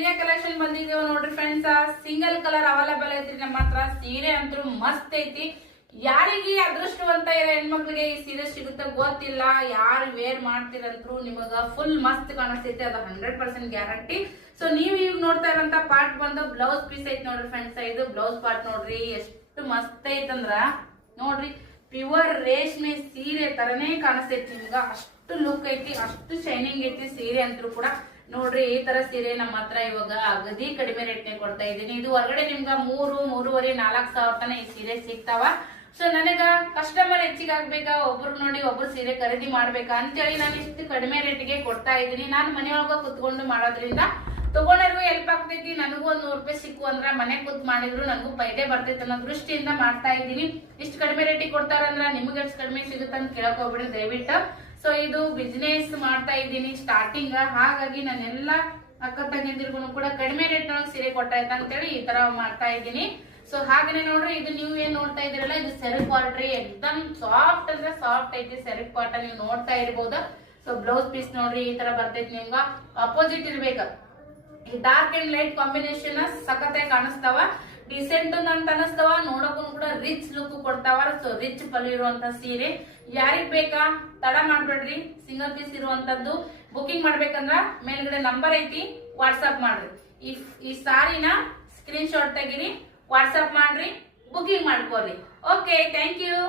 ಸೀರೆ ಕಲೆಕ್ಷನ್ ಬಂದಿದ್ದೇವೆ ನೋಡ್ರಿ ಫ್ರೆಂಡ್ಸ್. ಸಿಂಗಲ್ ಕಲರ್ ಅವೈಲೇಬಲ್ ಐತ್ರಿ ನಮ್ಮ ಹತ್ರ. ಸೀರೆ ಅಂತೂ ಮಸ್ತ್ ಐತಿ. ಯಾರಿಗೆ ಅದೃಷ್ಟವಂತ ಇರೋ ಹೆಣ್ಮಕ್ಳಿಗೆ ಈ ಸೀರೆ ಸಿಗುತ್ತೆ ಗೊತ್ತಿಲ್ಲ. ಯಾರು ವೇರ್ ಮಾಡ್ತಿರಂತ್ರು ನಿಮಗ ಫುಲ್ ಮಸ್ತ್ ಕಾಣಿಸ್ತೈತಿ, ಅದು 100% ಗ್ಯಾರಂಟಿ. ಸೊ ನೀವು ಈಗ ನೋಡ್ತಾ ಇರೋಂತ ಪಾರ್ಟ್ ಬಂದು ಬ್ಲೌಸ್ ಪೀಸ್ ಐತಿ ನೋಡ್ರಿ ಫ್ರೆಂಡ್ಸ್. ಇದು ಬ್ಲೌಸ್ ಪಾರ್ಟ್ ನೋಡ್ರಿ ಎಷ್ಟು ಮಸ್ತ್ ಐತಂದ್ರ ನೋಡ್ರಿ, ಪ್ಯೂರ್ ರೇಷ್ಮೆ ಸೀರೆ ತರನೇ ಕಾಣಿಸ್ತೈತಿ ನಿಮ್ಗ. ಅಷ್ಟು ಲುಕ್ ಐತಿ, ಅಷ್ಟು ಶೈನಿಂಗ್ ಐತಿ ಸೀರೆ ಅಂತೂ ಕೂಡ. ನೋಡ್ರಿ ಈ ತರ ಸೀರೆ ನಮ್ಮ ಹತ್ರ ಇವಾಗ ಅಗದಿ ಕಡಿಮೆ ರೇಟ್ ನೇ ಕೊಡ್ತಾ ಇದ್ದೀನಿ. ಇದು ಹೊರಗಡೆ ನಿಮ್ಗ 3,500, 4,000 ತನ ಈ ಸೀರೆ ಸಿಗ್ತಾವ. ಸೊ ನನಗ ಕಸ್ಟಮರ್ ಹೆಚ್ಚಿಗೆ ಆಗ್ಬೇಕಾ, ಒಬ್ರು ನೋಡಿ ಒಬ್ರು ಸೀರೆ ಖರೀದಿ ಮಾಡ್ಬೇಕಾ ಅಂತೇಳಿ ನಾನು ಇಷ್ಟು ಕಡಿಮೆ ರೇಟ್ಗೆ ಕೊಡ್ತಾ ಇದ್ದೀನಿ. ನಾನು ಮನೆಯೊಳಗ ಕುತ್ಕೊಂಡು ಮಾಡೋದ್ರಿಂದ ತಗೊಂಡರ್ಗೂ ಹೆಲ್ಪ್ ಆಗ್ತೈತಿ. ನನಗೂ ಒಂದ್ 100 ರೂಪಾಯಿ ಸಿಕ್ಕು ಅಂದ್ರ ಮನೆ ಕೂತ್ ಮಾಡಿದ್ರು ನನಗೂ ಫೈದೆ ಬರ್ತೈತಿ ಅನ್ನೋ ದೃಷ್ಟಿಯಿಂದ ಮಾಡ್ತಾ ಇದ್ದೀನಿ. ಇಷ್ಟು ಕಡಿಮೆ ರೇಟಿಗೆ ಕೊಡ್ತಾರಂದ್ರ ನಿಮ್ಗೆ ಎಷ್ಟು ಕಡಿಮೆ ಸಿಗುತ್ತಂತ ಕೇಳಕ್ ಹೋಗ್ಬಿಡಿ ದಯವಿಟ್ಟು. ಸೊ ಇದು ಬಿಸ್ನೆಸ್ ಮಾಡ್ತಾ ಇದ್ದೀನಿ ಸ್ಟಾರ್ಟಿಂಗ್, ಹಾಗಾಗಿ ನಾನೆಲ್ಲ ಅಕ್ಕ ತಂಗಿದಿರ್ಗು ಕೂಡ ಕಡಿಮೆ ರೇಟ್ ನೊಳಗೆ ಸೀರೆ ಕೊಟ್ಟಾಯ್ತ ಅಂತೇಳಿ ಈ ತರ ಮಾಡ್ತಾ ಇದ್ದೀನಿ. ಸೊ ಹಾಗೇನೆ ನೋಡ್ರಿ, ಇದು ನೀವು ಏನ್ ನೋಡ್ತಾ ಇದೀರಲ್ಲ, ಇದು ಸೆರಗ್ ಪಾರ್ಟ್ ರೀ. ಎಕ್ದಮ್ ಸಾಫ್ಟ್ ಅಂದ್ರೆ ಸಾಫ್ಟ್ ಐತಿ ಸೆರಗ್ ಪಾರ್ಟ್ ನೀವು ನೋಡ್ತಾ ಇರ್ಬೋದು. ಸೊ ಬ್ಲೌಸ್ ಪೀಸ್ ನೋಡ್ರಿ ಈ ತರ ಬರ್ತೈತಿ. ನಿಮ್ಗ ಅಪೋಸಿಟ್ ಇರ್ಬೇಕ. ಈ ಡಾರ್ಕ್ ಅಂಡ್ ಲೈಟ್ ಕಾಂಬಿನೇಷನ್ ಸಖತ್ತಾಗಿ ಕಾಣಿಸ್ತಾವ, ಡಿಸೆಂಟ್ ಅಂತ ಅನಿಸ್ತಾವ, ನೋಡಕ್ಕೂ ಕೂಡ ರಿಚ್ ಲುಕ್ ಕೊಡ್ತಾವ. ಸೊ ರಿಚ್ ಪಲ್ಲು ಇರುವಂತ ಸೀರೆ ಯಾರಿಗ್ ಬೇಕಾ ತಡ ಮಾಡ್ಬೇಡ್ರಿ. ಸಿಂಗಲ್ ಪೀಸ್ ಇರುವಂತದ್ದು ಬುಕಿಂಗ್ ಮಾಡ್ಬೇಕಂದ್ರ ಮೇಲ್ಗಡೆ ನಂಬರ್ ಐತಿ, ವಾಟ್ಸ್ಆಪ್ ಮಾಡ್ರಿ. ಈ ಸಾರಿನ ಸ್ಕ್ರೀನ್ ಶಾಟ್ ತೆಗಿರಿ, ವಾಟ್ಸ್ಆಪ್ ಮಾಡ್ರಿ, ಬುಕಿಂಗ್ ಮಾಡ್ಕೋರಿ. Okay, thank you.